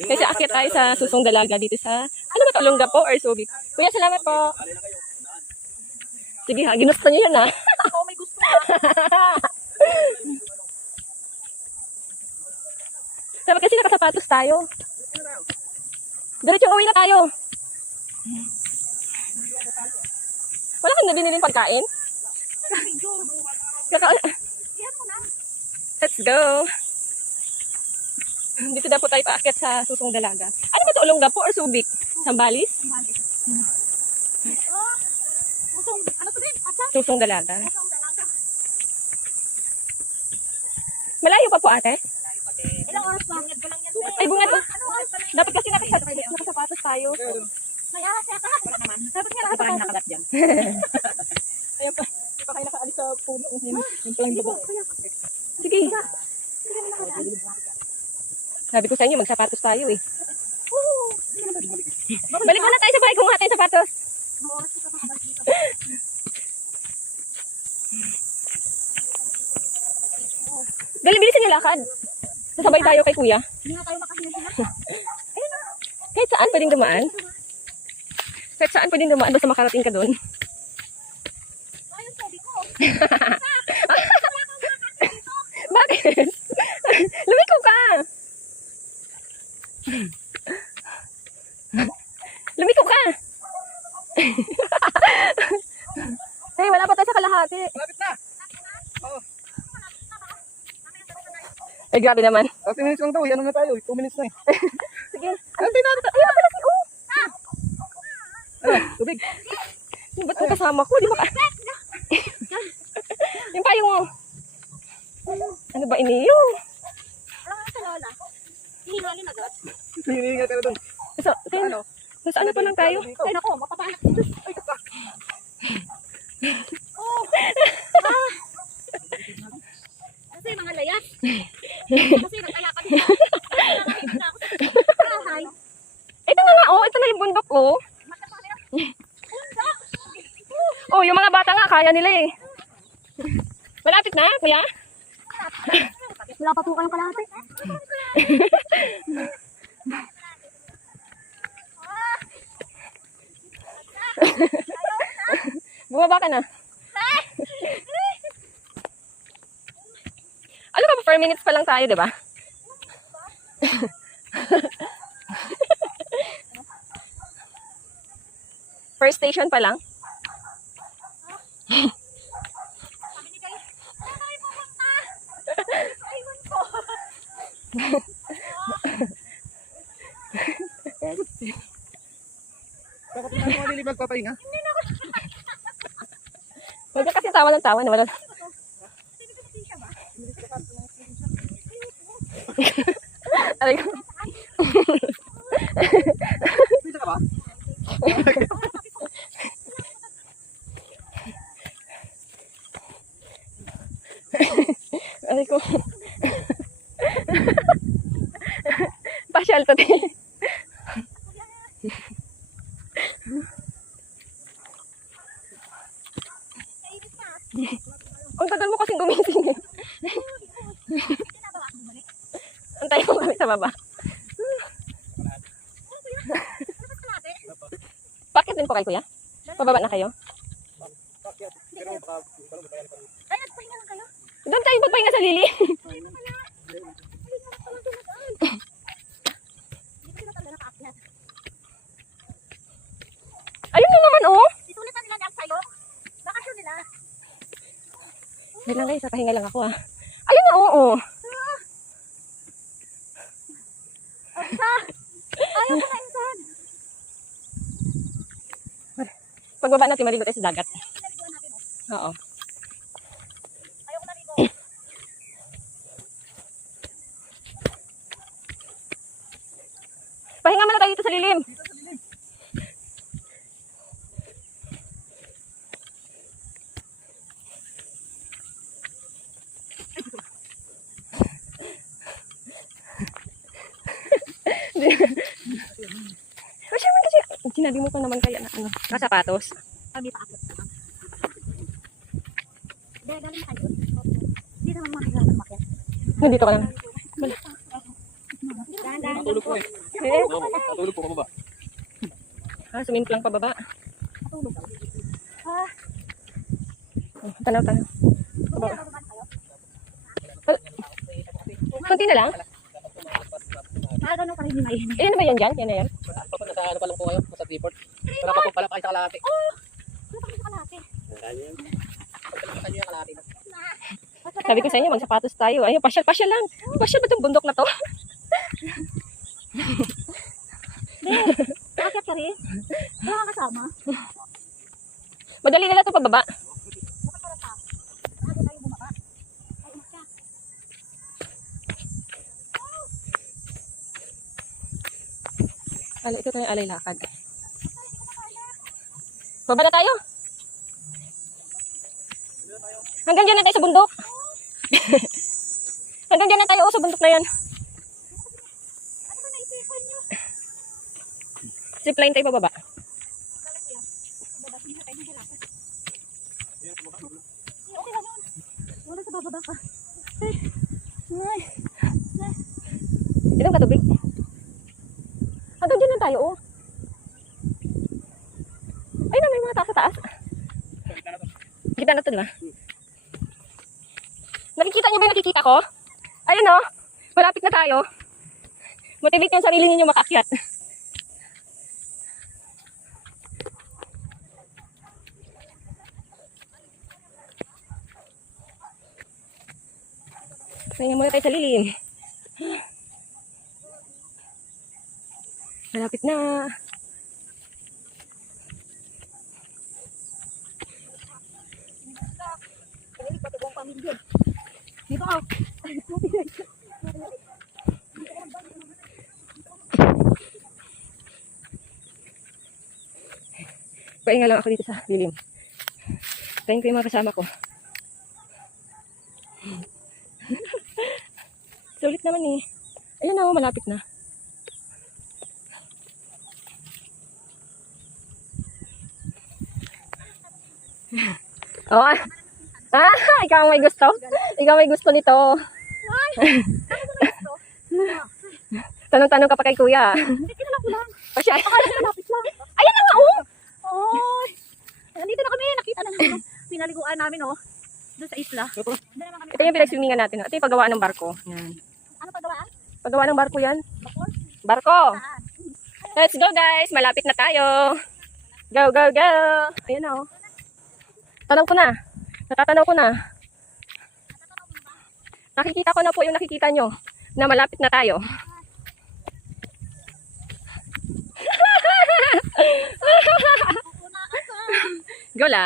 Kasi akit tayo sa Susong Dalaga dito sa, ano ba ito, Olongapo or Subic? Kuya, salamat po. Sige ha, ginusto niyo yan ha. Ako may gusto ha. Dapat kasi nakasapatos tayo. Diretso uwi na tayo. Wala kang nabiniling pagkain? Let's go. Dito na po tayo paakyat sa Susong Dalaga. Ano ba ito? Olongapo or Subic? Sambales? Ano to din? Ata? Susong Dalaga. Malayo pa po ate? Ilang oras ba? Bungad ko lang yan. Ay, bungad ba? Ano oras pa lang? Dapat kasi nakasapatos tayo. May aras yata. Wala naman. Dapat nga Parang nakagat dyan. Ayan pa. Hindi pa kayo nakaalis sa puno. Yung palang baba. Sige. Sabi ko sa inyo, magsapatos tayo eh. Balik muna tayo sa bahay, kumuha tayo ng sapatos. Dali-bilisan yung lakad. Sasabay tayo kay kuya. Hindi nga tayo makahinga sila. Kahit saan pwedeng dumaan. Kahit saan pwedeng dumaan, basta makarating ka doon. Ayun, sabi ko. Bakit? Lumiko ka! Lumiko ka! Hey, wala pa tayo sa kalahati. Malapit na. Oo. Ay, grabe naman. 30 minutes lang daw. Ano na tayo? 2 minutes na eh. Sige. Antay na. Ayun pala si O. Ano? Tubig. Ba't mo kasama ko? Di ba ka? Yung payong mo. Ano ba iniyo? Alam nga sa lola. Hihingalin agad. Hihinga tayo doon. So, ano? Sa ano pa lang tayo? Ay, naku, mapapanak. Ay, kata. Oh. Kasi mga layas. Kasi nagkayakan nila. Nakakaiba na ako sa bahay. Ito na nga, oh. Ito na yung bundok, oh. Oh, yung mga bata nga, kaya nila eh. Malapit na, kuya? Wala pa po kayong kalahati. Bumaba ka na. Ano ba, 4 minutes pa lang tayo, di ba? First station pa lang. Sabi ni kayo, saan tayo pupunta? Ayun po. Bakit tayo malilibag papahinga? Huwag ka kasi tawa ng tawa na wala. Aray ko. Pisa ka ba? Aray ko. Pasyal to din. Ang tagal mo kasing gumising eh. Antay mo kami sa baba. Bakit din po kayo, kuya? Pababa na kayo? Pero baka Ay, nagpahinga lang kayo. Doon tayo magpahinga sa lili. Ayun na naman, oh. Isulitan nila niyan sa'yo. Bakasyon nila. Wait lang guys, pahinga lang ako ah. Ayun na, oo. Ayaw ko na insan. Pagbaba natin, maligo tayo sa dagat. Naliguan natin, oh. Oo. Ayaw ko naligo. Pahinga muna tayo dito sa lilim. Kasi naman kasi, sinabi mo pa naman kaya na ano, nakasapatos. Kami paakit. Hindi, galing tayo. Hindi naman makikita umakyat. Nandito ka lang. Dahan-dahan. Matulog ko eh. Eh, Oo, natulog po mababa. sumimplang pababa. Matulog daw. Ah, Tanaw. mamaya Pababa. bababa kayo. Kunti na lang. Ganun pa rin yung mayin. Ilan na ba yan dyan? Yan na yan. Kapag nasa ano pa lang po kayo, nasa Freeport. Wala pa po pala pakita kalahati. Ano pa rin kalahati? Pagkalimutan nyo yung kalahati. Sabi ko sa inyo, magsapatos tayo. Ayun, pasyal lang. Pasyal ba itong bundok na to? Bakit ka rin? Wala kang kasama? Madali na lang ito pababa. Bakit ka rin ta? Bago tayo bumaba. Ay, umak ka. Ito tayo alay lakad. Baba na tayo. Hanggang dyan na tayo sa bundok. Hanggang dyan na tayo sa bundok na yan. Ano ba naisipan nyo? Zipline tayo pababa. Babas niya tayo ng halapan. Okay lang yun. Wala sa bababa ka. Ay. Ilang katubig? Hanggang dyan lang tayo, oh. Ayun na, may mga taas sa taas. Kita na to, di ba? Nakikita niyo ba yung nakikita ko? Ayun, oh. Malapit na tayo. Motivate yung sarili ninyo makakyat. Pahinga muna tayo sa lilim. Malapit na. Pinilig pati buong pamilya. Dito ka. Pahinga lang ako dito sa lilim. Tayo ko yung mga kasama ko. Sulit naman eh. Ayun na, malapit na. Oh, ikaw ang may gusto? Ikaw may gusto nito. Tanong-tanong ka pa kay kuya. Kinala ko lang. Pasya. Malapit lang. Ayan na nga, oh. Oy. Nandito na kami. Nakita na namin. Pinaliguan namin, oh. Doon sa isla. Doon naman kami. Ito yung pinag-swimingan natin. Ito yung paggawaan ng barko. Yan. Ano pagawaan? Paggawa ng barko yan. Bakor? Barko. Saan? Let's go guys. Malapit na tayo. Go, go, go. Ayan na, oh. Tanong ko na. Natatanaw ko na. Nakikita ko na po yung nakikita nyo na malapit na tayo. Go lang.